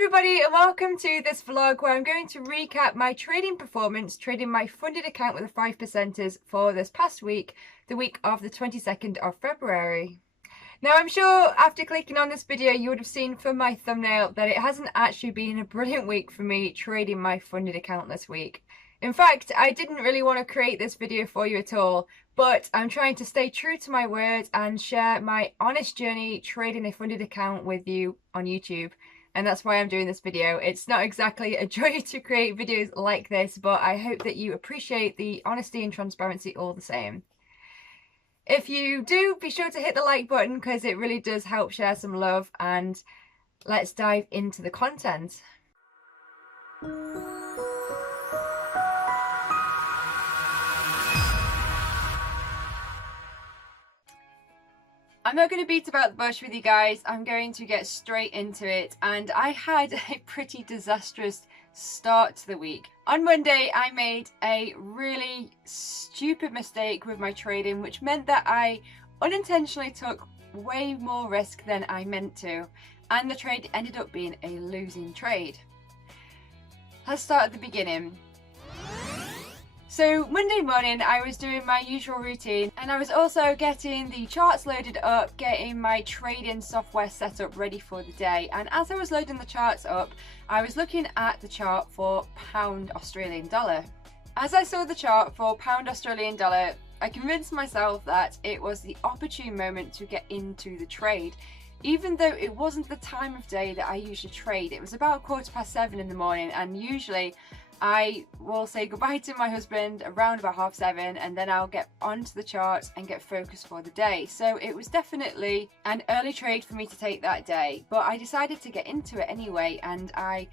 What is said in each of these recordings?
everybody, and welcome to this vlog where I'm going to recap my trading performance, trading my funded account with the 5%ers for this past week, the week of the 22nd of February. Now I'm sure after clicking on this video you would have seen from my thumbnail that it hasn't actually been a brilliant week for me trading my funded account this week. In fact, I didn't really want to create this video for you at all, but I'm trying to stay true to my word and share my honest journey trading a funded account with you on YouTube. And that's why I'm doing this video. It's not exactly a joy to create videos like this, but I hope that you appreciate the honesty and transparency all the same. If you do, be sure to hit the like button because it really does help share some love, and let's dive into the content. I'm not going to beat about the bush with you guys. I'm going to get straight into it, and I had a pretty disastrous start to the week. On Monday I made a really stupid mistake with my trading, which meant that I unintentionally took way more risk than I meant to, and the trade ended up being a losing trade. Let's start at the beginning. So Monday morning I was doing my usual routine, and I was also getting the charts loaded up, getting my trading software set up ready for the day. And as I was loading the charts up, I was looking at the chart for pound Australian dollar. As I saw the chart for pound Australian dollar, I convinced myself that it was the opportune moment to get into the trade. Even though it wasn't the time of day that I usually trade. It was about 7:15 in the morning, and usually I will say goodbye to my husband around about 7:30, and then I'll get onto the charts and get focused for the day. So it was definitely an early trade for me to take that day, but I decided to get into it anyway, and I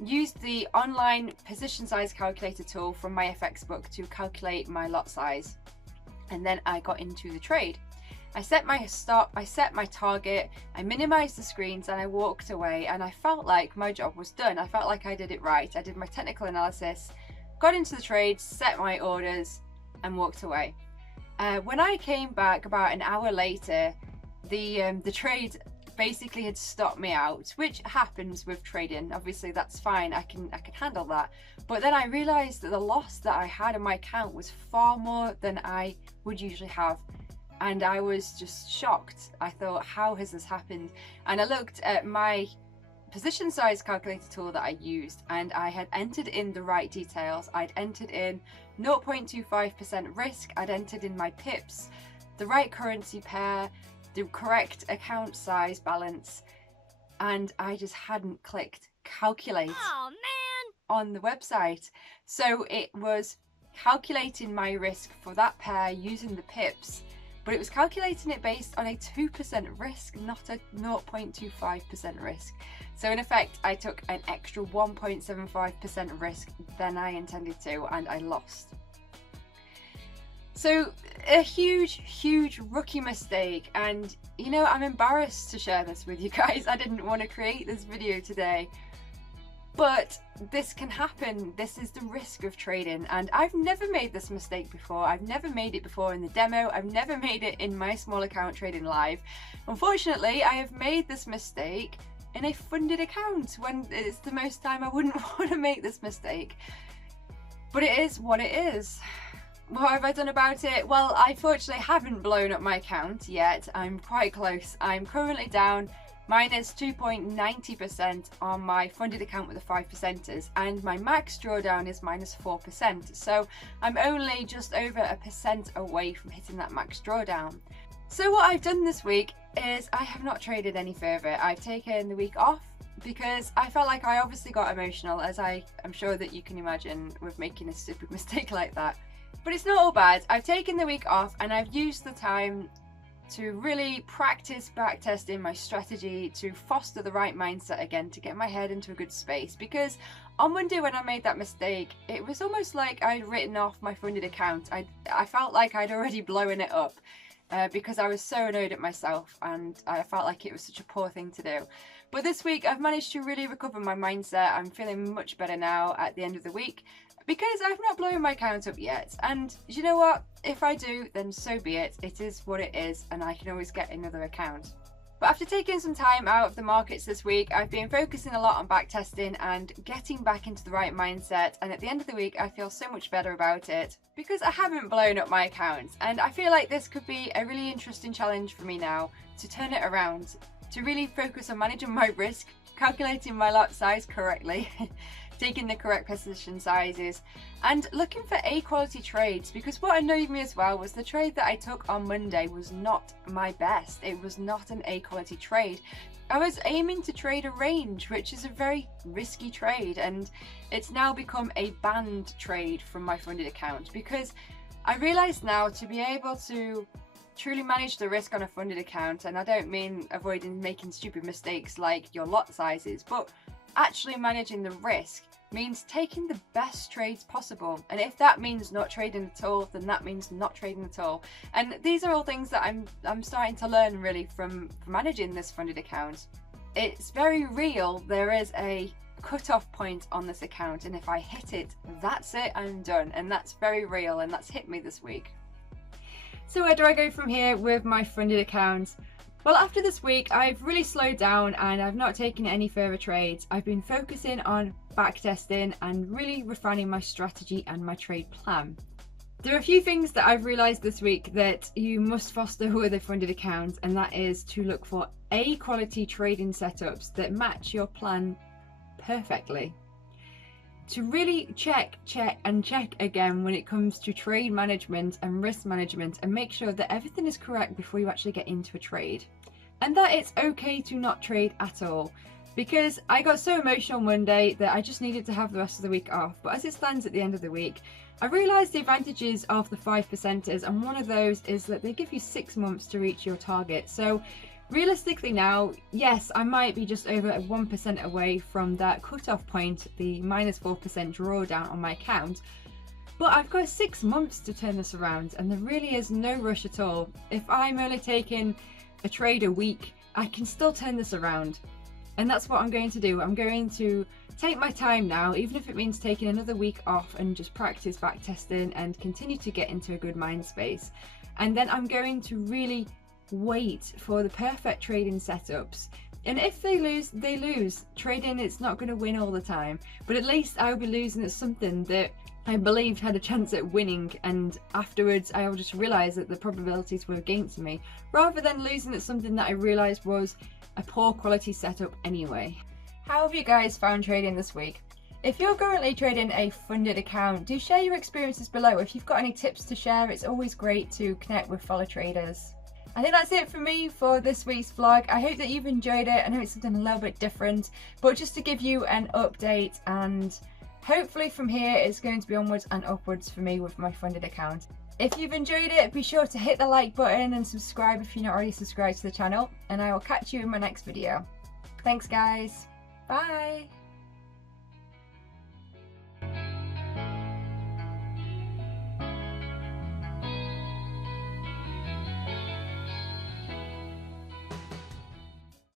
used the online position size calculator tool from my FX book to calculate my lot size, and then I got into the trade. I set my stop, I set my target, I minimized the screens, and I walked away, and I felt like my job was done. I felt like I did it right. I did my technical analysis, got into the trade, set my orders, and walked away. When I came back about an hour later, the trade basically had stopped me out, which happens with trading. Obviously that's fine, I can handle that. But then I realized that the loss that I had in my account was far more than I would usually have. And I was just shocked. I thought, how has this happened? And I looked at my position size calculator tool that I used, and I had entered in the right details. I'd entered in 0.25% risk, I'd entered in my pips, the right currency pair, the correct account size balance, and I just hadn't clicked calculate on the website. So it was calculating my risk for that pair using the pips, but it was calculating it based on a 2% risk, not a 0.25% risk. So in effect, I took an extra 1.75% risk than I intended to, and I lost. So a huge rookie mistake, and you know, I'm embarrassed to share this with you guys. I didn't want to create this video today, but this can happen. This is the risk of trading, and I've never made this mistake before. I've never made it before in the demo. I've never made it in my small account trading live. Unfortunately, I have made this mistake in a funded account when it's the most time I wouldn't want to make this mistake. But it is what it is. What have I done about it? Well, I fortunately haven't blown up my account yet. I'm quite close. I'm currently down minus 2.90% on my funded account with the 5%ers, and my max drawdown is minus 4%. So I'm only just over 1% away from hitting that max drawdown. So what I've done this week is I have not traded any further. I've taken the week off because I felt like I obviously got emotional, as I'm sure that you can imagine, with making a stupid mistake like that. But it's not all bad. I've taken the week off, and I've used the time to really practice backtesting my strategy, to foster the right mindset again, to get my head into a good space. Because on Monday when I made that mistake, it was almost like I'd written off my funded account. I felt like I'd already blown it up because I was so annoyed at myself, and I felt like it was such a poor thing to do. But this week I've managed to really recover my mindset. I'm feeling much better now at the end of the week, because I've not blown my account up yet. And you know what? If I do, then so be it. It is what it is, and I can always get another account. But after taking some time out of the markets this week, I've been focusing a lot on backtesting and getting back into the right mindset, and at the end of the week I feel so much better about it because I haven't blown up my account, and I feel like this could be a really interesting challenge for me now to turn it around, to really focus on managing my risk, calculating my lot size correctly, taking the correct position sizes, and looking for A quality trades, because what annoyed me as well was the trade that I took on Monday was not my best. It was not an A quality trade. I was aiming to trade a range, which is a very risky trade, and it's now become a banned trade from my funded account, because I realise now to be able to truly manage the risk on a funded account, and I don't mean avoiding making stupid mistakes like your lot sizes, but actually managing the risk means taking the best trades possible, and if that means not trading at all, then that means not trading at all. And these are all things that I'm starting to learn really from managing this funded account. It's very real. There is a cut-off point on this account, and if I hit it, that's it, I'm done, and that's very real, and that's hit me this week. So where do I go from here with my funded account? Well, after this week, I've really slowed down and I've not taken any further trades. I've been focusing on backtesting and really refining my strategy and my trade plan. There are a few things that I've realised this week that you must foster with a funded account, and that is to look for A quality trading setups that match your plan perfectly. To really check again when it comes to trade management and risk management, and make sure that everything is correct before you actually get into a trade. And that it's okay to not trade at all, because I got so emotional Monday that I just needed to have the rest of the week off. But as it stands at the end of the week, I realised the advantages of the 5%ers, and one of those is that they give you 6 months to reach your target. So realistically now, yes, I might be just over 1% away from that cut-off point, the -4% drawdown on my account, but I've got 6 months to turn this around, and there really is no rush at all. If I'm only taking a trade a week, I can still turn this around, and that's what I'm going to do. I'm going to take my time now, even if it means taking another week off, and just practice backtesting and continue to get into a good mind space. And then I'm going to really wait for the perfect trading setups, and if they lose, they lose. Trading, it's not going to win all the time, but at least I'll be losing at something that I believed had a chance at winning, and afterwards I'll just realise that the probabilities were against me, rather than losing at something that I realised was a poor quality setup anyway. How have you guys found trading this week? If you're currently trading a funded account, do share your experiences below. If you've got any tips to share, it's always great to connect with fellow traders. I think that's it for me for this week's vlog. I hope that you've enjoyed it. I know it's something a little bit different, but just to give you an update, and hopefully from here it's going to be onwards and upwards for me with my funded account. If you've enjoyed it, be sure to hit the like button and subscribe if you're not already subscribed to the channel, and I will catch you in my next video. Thanks guys, bye!